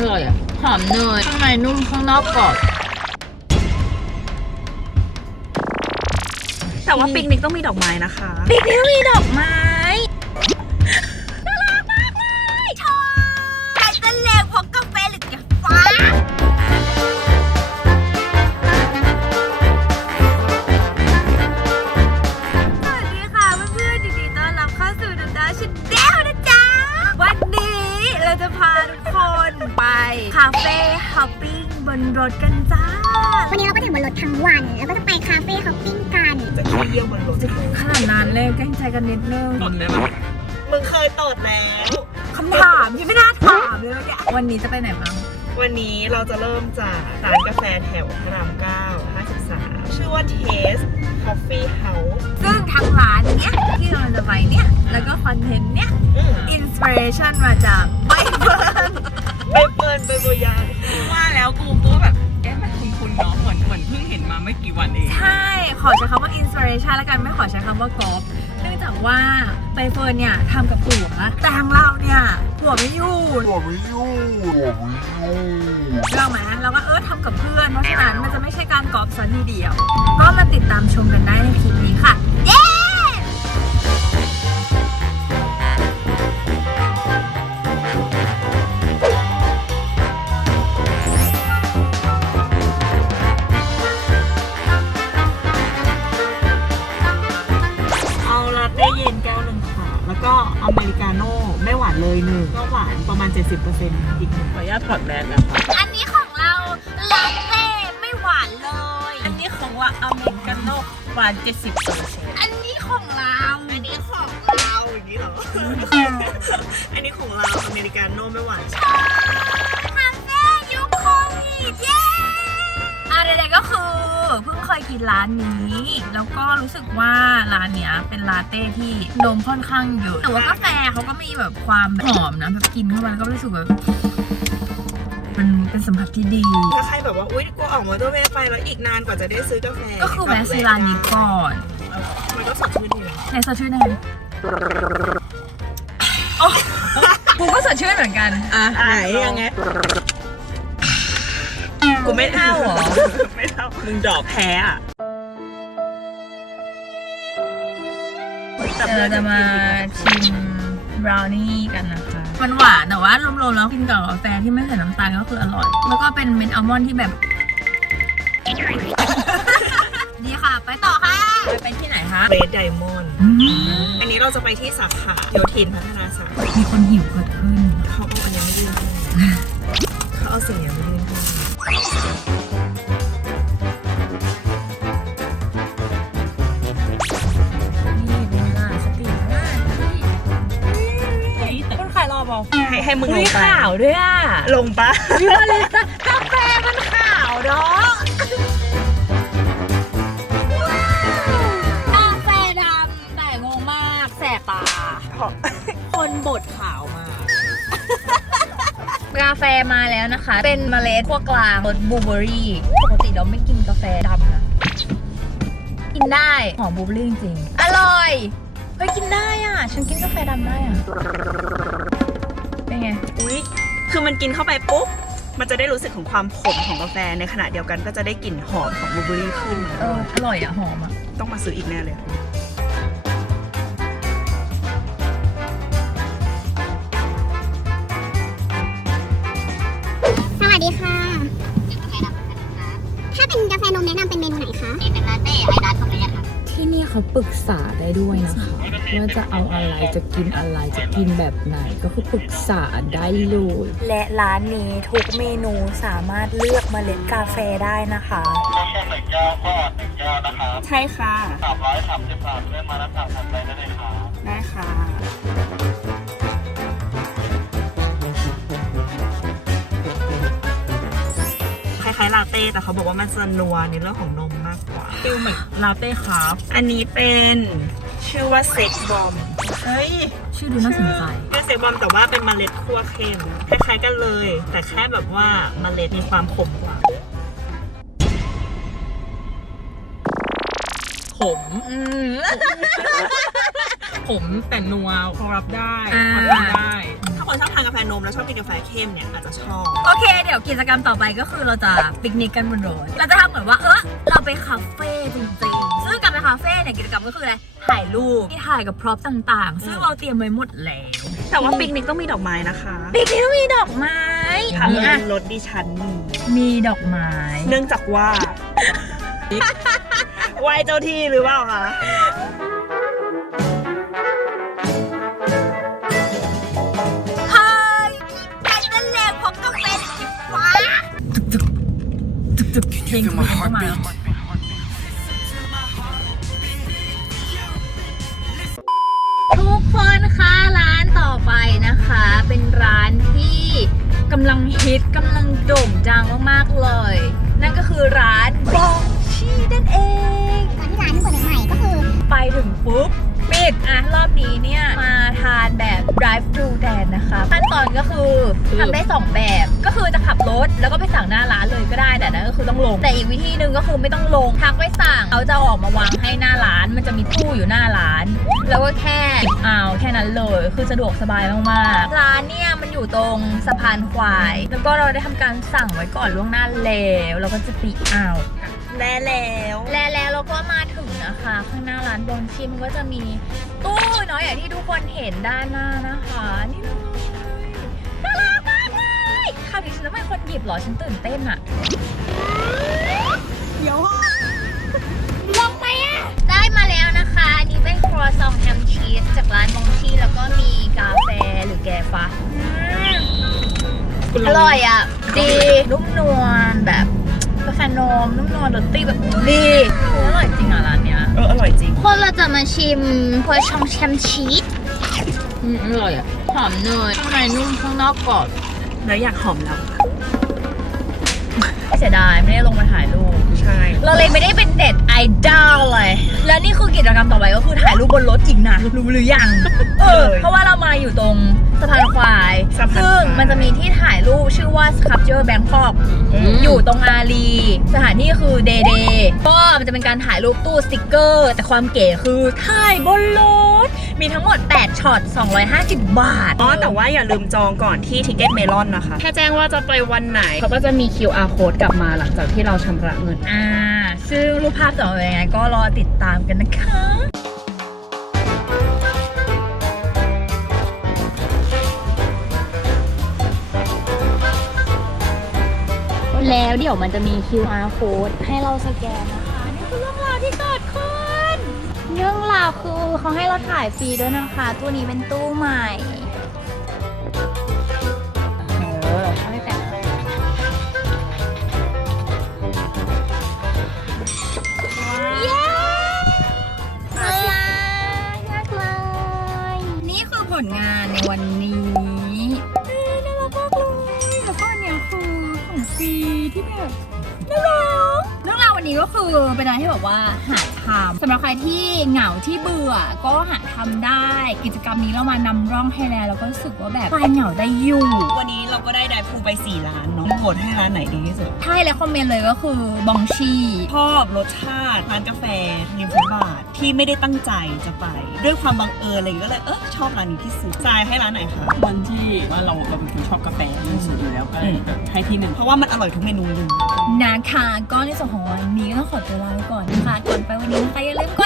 อร่อยอะหอมเนยข้างในนุ่มข้างนอกกรอบแต่ว่าปิกนิกต้องมีดอกไม้นะคะปีนี้มีดอกไม้ ราก็ถึงบนรถทั้งวัน แล้วก็จะไปคาเฟ่ฮอปปิ้งกันจะขี้เยี่ยวบนรถขนาดนั้นเลยแกล้งใจกันนิดนึงมึงเคยตดแล้วคำถามที่ไม่น่าถามเลยเมื่อกี้วันนี้จะไปไหนบ้างวันนี้เราจะเริ่มจากร้านกาแฟแถวพระราม9 53 ชื่อว่า Taste Coffee House ซึ่งทั้งร้านเนี้ยที่เราจะไปเนี้ยแล้วก็คอนเทนต์เนี้ยอืมอินสปิเรชันมาจากใบเฟิร์นไปเปิดไปโบยานว่าแล้วกูก็แบบ เอ๊ะมันคุ้นๆเนาะเหมือนเหมือนเพิ่งเห็นมาไม่กี่วันเอง ใช่ ขอใช้คำว่าอินสปิเรชันแล้วกันไม่ขอใช้คำว่ากอล์ฟเนื่องจากว่าใบเฟิร์นเนี่ยทำกับผัวแต่ทางเราเนี่ยผัวไม่อยู่ผัวไม่อยู่ผัวไม่อยู่เรื่องไหมเราก็เออทำกับเพื่อนเพราะฉะนั้นมันจะไม่ใช่การกอล์ฟซะทีเดียว ก็มาติดตามชมกันได้ในคลิปนี้ค่ะ ไม่หวานเลยหนึ่งก็หวานประมาณ 70%อีกหนึ่งขออนุญาตถอดแมสนะคะ อันนี้ของเราลาเต้ไม่หวานเลย อันนี้ของว่าอเมริกาโน่หวาน 70เปอร์เซ็นต์อันนี้ของเราอันนี้ของเราอย่างนี้เหรอ อันนี้ของเราอเมริกาโน่ไม่หวานคา กินร้านนี้ แล้วก็รู้สึกว่าร้านเนี้ยเป็นลาเต้ที่นมค่อนข้างเยอะแต่ว่ากาแฟเขาก็มีแบบความหอมนะแบบกินเข้าไปแล้วก็รู้สึกแบบมันเป็นสัมผัสที่ดี ถ้าใครแบบว่า อุ๊ยกูออกมอเตอร์เวย์ไปแล้วอีกนานกว่าจะได้ซื้อกาแฟก็คือแวะซื้อร้านนี้ก่อนมันก็สดชื่นดีนะในสดชื่นยังไงโอ้กูก็สดชื่นเหมือนกัน อะไหนยังไง กูไม่เท่าเหรอ ไม่เท่ามึงดอกแพ้อะเดี๋ยวเราจะมาชิมบราวนี่กันนะคะ มันหวานแต่ว่ารวมๆแล้วกินกับกาแฟที่ไม่ใส่น้ำตาลก็คืออร่อย แล้วก็เป็นเม็ดอัลมอนด์ที่แบบ ดีค่ะ ไปต่อค่ะไปไปที่ไหนคะเรดไดมอนด์อันนี้เราจะไปที่สาขาโยธินพัฒนาสามมีคนหิวเกิดขึ้นเขาเอาอันนี้ไม่ยื่นให้เขาเอาสิ่งนี้ไม่ยื่นให้นี่เป็นไงล่ะสปีดมากนี่ คนขายรอบอกให้ให้มึงลมีงไปข่าวด้วยอะ ลงปะเยอะเลยจ้ะกาแฟมันขาวเนาะกาแฟดำแต่งงมากแสบตาคนบดขาวมา กกาแฟมาแล้วนะคะ เป็นเมล็ดขั้วกลางรสบลูเบอร์รี่ปกติเราไม่กินกาแฟดำนะ กินได้ หอมบลูเบอร์รี่จริงๆอร่อย เฮ้ย กินได้อะ ฉันกินกาแฟดำได้อะ เป็นไง อุ๊ย คือมันกินเข้าไปปุ๊บ มันจะได้รู้สึกของความขมของกาแฟ ในขณะเดียวกันก็จะได้กลิ่นหอมของบลูเบอร์รี่ขึ้นมาเออ อร่อยอะ หอมอะ ต้องมาซื้ออีกแน่เลย เขาปรึกษาได้ด้วยนะคะว่าจะเอาอะไรจะกินอะไรจะกินแบบไหนก็คือปรึกษาได้เลยและร้านนี้ทุกเมนูสามารถเลือกเมล็ดกาแฟได้นะคะใช่ค่ะสามร้อยสามสิบบาทเลื่อนมาแล้วสั่งทำได้เลยค่ะได้ค่ะ ล้ายๆลาเต้แต่เขาบอกว่ามันจะนัวในเรื่องของนมมากกว่า ฟิลเหมือนลาเต้คราฟต์อันนี้เป็นชื่อว่าเซ็กบอมเฮ้ย ชื่อดูน่าสนใจชื่อเซ็กบอมแต่ว่าเป็นเมล็ดคั่วเค็มคล้ายๆกันเลย แต่แค่แบบว่าเมล็ดมีความขมกว่าขมขมแต่นัวพอรับได้อ่าพอทานได้ คนชอบทานกาแฟนมแล้วชอบกินกาแฟเข้มเนี่ยอาจจะชอบ โอเค เดี๋ยวกิจกรรมต่อไปก็คือเราจะปิกนิกกันบนรถเราจะทำเหมือนว่าเออเราไปคาเฟ่จริงๆซึ่งการไปคาเฟ่เนี่ยกิจกรรมก็คืออะไรถ่ายรูปที่ถ่ายกับพร็อพต่างๆ ซึ่งเราเตรียมไว้หมดแล้วแต่ว่าปิกนิกต้องมีดอกไม้นะคะปิกนิกต้องมีดอกไม้ทางนี่อะรถดิฉันมีมีดอกไม้ เนื่องจากว่าไหวเจ้าที่หรือเปล่าคะ ลงคือเข้ามาแล้วทุกคนคะร้านต่อไปนะคะ เป็นร้านที่กำลังฮิตกำลังโด่งดังมากๆเลย นั่นก็คือร้านบองชีนั่นเองตอนที่ร้านเปิดใหม่ๆก็คือ ไปถึงปุ๊บปิดอะรอบนี้เนี่ย มาทานแบบ drive thru แทนนะคะขั้น ตอนก็คือทำได้ 2 แบบ ก็คือจะขับรถแล้วก็ไปสั่งหน้าร้านเลยก็ได้แต่นั่นก็คือต้องลง แต่อีกวิธีหนึ่งก็คือไม่ต้องลงทักไปสั่งเขาจะเอาออกมาวางให้หน้าร้าน มันจะมีตู้อยู่หน้าร้าน แล้วก็แค่หยิบเอาแค่นั้นเลย คือสะดวกสบายมากๆร้านเนี่ยมันอยู่ตรงสะพานควาย แล้วก็เราได้ทำการสั่งไว้ก่อนล่วงหน้าแล้วเราก็จะปีเอาแล้แล้วและแล้วเราก็มาถึงนะคะ ข้างหน้าร้านบอนชิมก็จะมีตู้เนาะอย่างที่ทุกคนเห็นด้านหน้านะคะนี่เลย น่ารักมากเลยคราวนี้ฉันจะเป็นคนหยิบเหรอ ฉันตื่นเต้นอะเดี๋ยวลงไหมอะได้มาแล้วนะคะ อันนี้เป็นครัวซองแฮมชีสจากร้านบองชีแล้วก็มีกาแฟหรือแกฟ้าอร่อยอะดีนุ่มนวลแบบกาแฟนมนุ่มนวลดนตรีแบบดีโอ้อร่อยจริงอะร้านเนี้ยเอออร่อยจริงคนเราจะมาชิมครัวซองแฮมชีส อืมอร่อยอะหอมเนยข้างในนุ่มข้างนอกกรอบแล้วอยากหอมแล้วค่ะเสียดายไม่ได้ลงมาถ่ายรูป ใช่ เราเลยไม่ได้เป็นเด็ดไอดอลเลย แล้วนี่คือกิจกรรมต่อไปก็คือถ่ายรูปบนรถอีกนะ รู้หรือยัง เออ เพราะว่าเรามาอยู่ตรงสะพานควายสะพานควาย ซึ่งมันจะมีที่ถ่ายรูปชื่อว่า Sculpture Bangkok อยู่ตรงอารีสถานที่คือเดเดก็มันจะเป็นการถ่ายรูปตู้สติกเกอร์ แต่ความเก๋คือถ่ายบนรถ มีทั้งหมด 8ช็อต 250 บาท อ๋อ แต่ว่าอย่าลืมจองก่อนที่ทิกเก็ตเมลอนนะคะ แค่แจ้งว่าจะไปวันไหน เขาก็จะมี QR code กลับมาหลังจากที่เราชำระเงิน อ่า ซึ่งรูปภาพจะออกมาเป็นยังไงก็รอติดตามกันนะคะแล้วเดี๋ยวมันจะมี QR code ให้เราสแกนนะคะ นี่คือเรื่องราวที่เกิดขึ้น เรื่องราวคือเขาให้เราถ่ายฟรีด้วยนะคะ ตู้นี้เป็นตู้ใหม่เออเอาให้แต่งเย้น่ารักมากเลยนี่คือผลงานในวันนี้เอ้ยน่ารักมากเลยแล้วก็อันเนี้ยคือของฟรีที่แบบ นนี้ก็คือเป็นอะไรที่แบบว่าหาทำสำหรับใครที่เหงาที่เบื่อก็หาทำได้ กิจกรรมนี้เรามานำร่องให้แล้วแล้วก็รู้สึกว่าแบบคลายเหงาได้อยู่ วันนี้เราก็ได้ไดฟูไป 4 ร้านเนาะโหวตให้ร้านไหนดีที่สุด ใช่แล้วคอมเมนต์เลยก็คือบองชีชอบรสชาติร้านกาแฟริมฟุตบาทที่ไม่ได้ตั้งใจจะไป ด้วยความบังเอิญอะไรอย่างเงี้ยก็เลยเออชอบร้านนี้ที่สุดทรายให้ร้านไหนคะ วันที่ว่าเราเราเป็นคนชอบกาแฟที่สุดอยู่แล้วก็เลยแบบให้ที่หนึ่ง เพราะว่ามันอร่อยทุกเมนูเลย นะคะก็ในส่วนของวันนี้ก็ต้องขอตัวลาไปก่อนนะคะก่อนไปวันนี้นะคะอย่าลืมกด